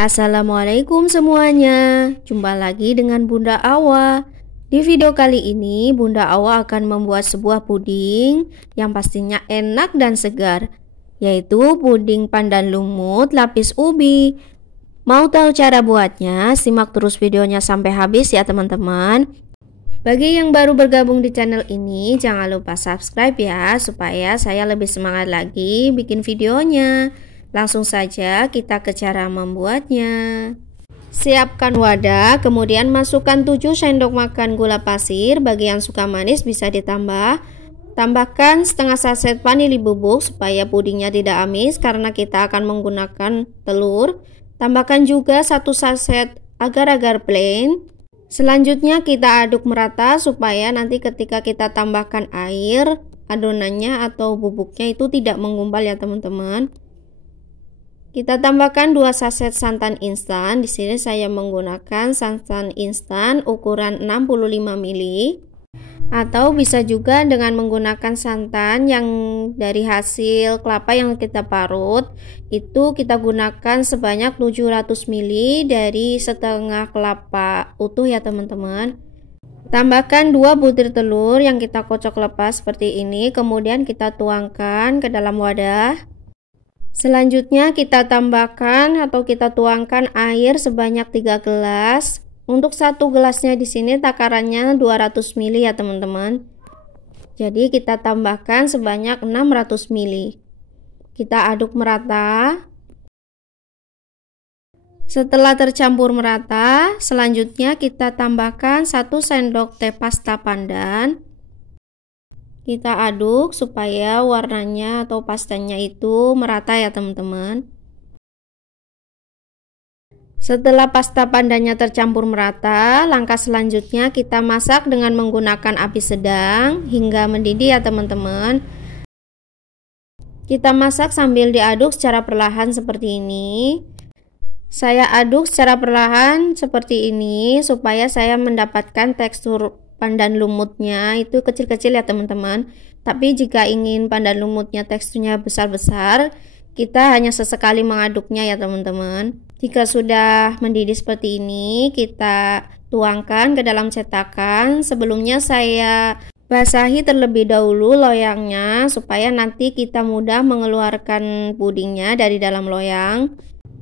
Assalamualaikum semuanya, jumpa lagi dengan Bunda Awa. Di video kali ini Bunda Awa akan membuat sebuah puding yang pastinya enak dan segar, yaitu puding pandan lumut lapis ubi. Mau tahu cara buatnya? Simak terus videonya sampai habis ya teman-teman. Bagi yang baru bergabung di channel ini, jangan lupa subscribe ya, supaya saya lebih semangat lagi bikin videonya. Langsung saja kita ke cara membuatnya. Siapkan wadah, kemudian masukkan 7 sendok makan gula pasir. Bagi yang suka manis bisa ditambah. Tambahkan setengah saset vanili bubuk supaya pudingnya tidak amis karena kita akan menggunakan telur. Tambahkan juga 1 saset agar-agar plain. Selanjutnya kita aduk merata supaya nanti ketika kita tambahkan air, adonannya atau bubuknya itu tidak menggumpal ya teman-teman. Kita tambahkan 2 saset santan instan. Di sini saya menggunakan santan instan ukuran 65 ml. Atau bisa juga dengan menggunakan santan yang dari hasil kelapa yang kita parut. Itu kita gunakan sebanyak 700 ml dari setengah kelapa utuh ya teman-teman. Tambahkan 2 butir telur yang kita kocok lepas seperti ini. Kemudian kita tuangkan ke dalam wadah. Selanjutnya kita tambahkan atau kita tuangkan air sebanyak 3 gelas. Untuk 1 gelasnya di sini takarannya 200 ml ya teman-teman. Jadi kita tambahkan sebanyak 600 ml. Kita aduk merata. Setelah tercampur merata, selanjutnya kita tambahkan 1 sendok teh pasta pandan. Kita aduk supaya warnanya atau pastanya itu merata ya teman-teman. Setelah pasta pandannya tercampur merata, langkah selanjutnya kita masak dengan menggunakan api sedang hingga mendidih ya teman-teman. Kita masak sambil diaduk secara perlahan seperti ini. Saya aduk secara perlahan seperti ini supaya saya mendapatkan tekstur pandan lumutnya itu kecil-kecil ya teman-teman. Tapi jika ingin pandan lumutnya teksturnya besar-besar, kita hanya sesekali mengaduknya ya teman-teman. Jika sudah mendidih seperti ini, kita tuangkan ke dalam cetakan. Sebelumnya saya basahi terlebih dahulu loyangnya supaya nanti kita mudah mengeluarkan pudingnya dari dalam loyang.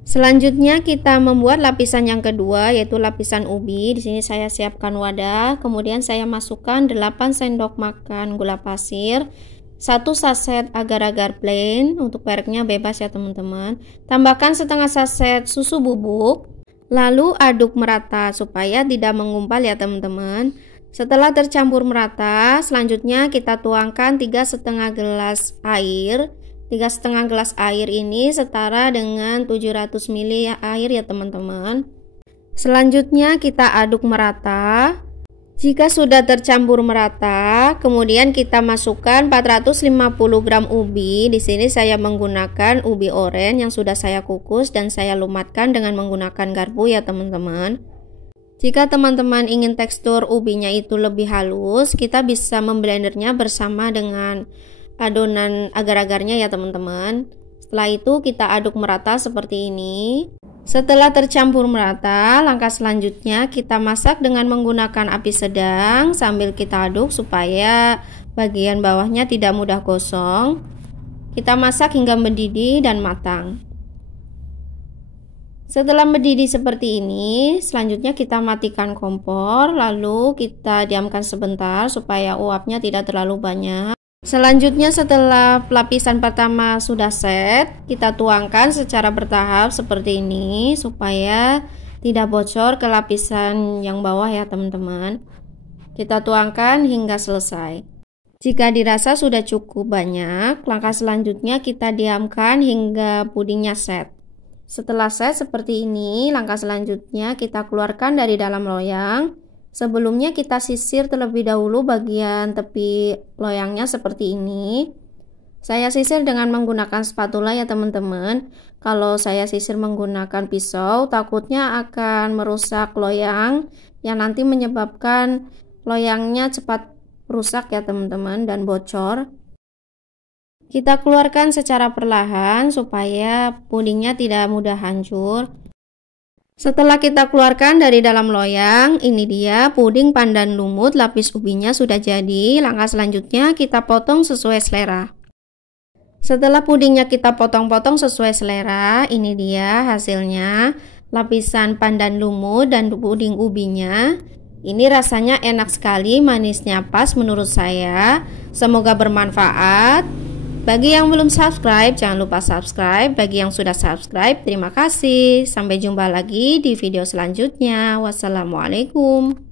Selanjutnya kita membuat lapisan yang kedua, yaitu lapisan ubi. Di sini saya siapkan wadah, kemudian saya masukkan 8 sendok makan gula pasir, 1 saset agar-agar plain, untuk mereknya bebas ya teman-teman. Tambahkan setengah saset susu bubuk, lalu aduk merata supaya tidak menggumpal ya teman-teman. Setelah tercampur merata, selanjutnya kita tuangkan 3,5 gelas air. 3,5 gelas air ini setara dengan 700 ml air ya teman-teman. Selanjutnya kita aduk merata. Jika sudah tercampur merata, kemudian kita masukkan 450 gram ubi. Di sini saya menggunakan ubi oren yang sudah saya kukus dan saya lumatkan dengan menggunakan garpu ya teman-teman. Jika teman-teman ingin tekstur ubinya itu lebih halus, kita bisa memblendernya bersama dengan adonan agar-agarnya ya teman-teman. Setelah itu kita aduk merata seperti ini. Setelah tercampur merata, langkah selanjutnya kita masak dengan menggunakan api sedang sambil kita aduk supaya bagian bawahnya tidak mudah gosong. Kita masak hingga mendidih dan matang. Setelah mendidih seperti ini, selanjutnya kita matikan kompor, lalu kita diamkan sebentar supaya uapnya tidak terlalu banyak. Selanjutnya setelah lapisan pertama sudah set, kita tuangkan secara bertahap seperti ini supaya tidak bocor ke lapisan yang bawah ya teman-teman. Kita tuangkan hingga selesai. Jika dirasa sudah cukup banyak, langkah selanjutnya kita diamkan hingga pudingnya set. Setelah set seperti ini, langkah selanjutnya kita keluarkan dari dalam loyang. Sebelumnya kita sisir terlebih dahulu bagian tepi loyangnya seperti ini. Saya sisir dengan menggunakan spatula ya teman-teman. Kalau saya sisir menggunakan pisau, takutnya akan merusak loyang yang nanti menyebabkan loyangnya cepat rusak ya teman-teman dan bocor. Kita keluarkan secara perlahan supaya pudingnya tidak mudah hancur. Setelah kita keluarkan dari dalam loyang, ini dia puding pandan lumut lapis ubinya sudah jadi. Langkah selanjutnya kita potong sesuai selera. Setelah pudingnya kita potong-potong sesuai selera, ini dia hasilnya. Lapisan pandan lumut dan puding ubinya. Ini rasanya enak sekali, manisnya pas menurut saya. Semoga bermanfaat. Bagi yang belum subscribe, jangan lupa subscribe. Bagi yang sudah subscribe, terima kasih. Sampai jumpa lagi di video selanjutnya. Wassalamualaikum.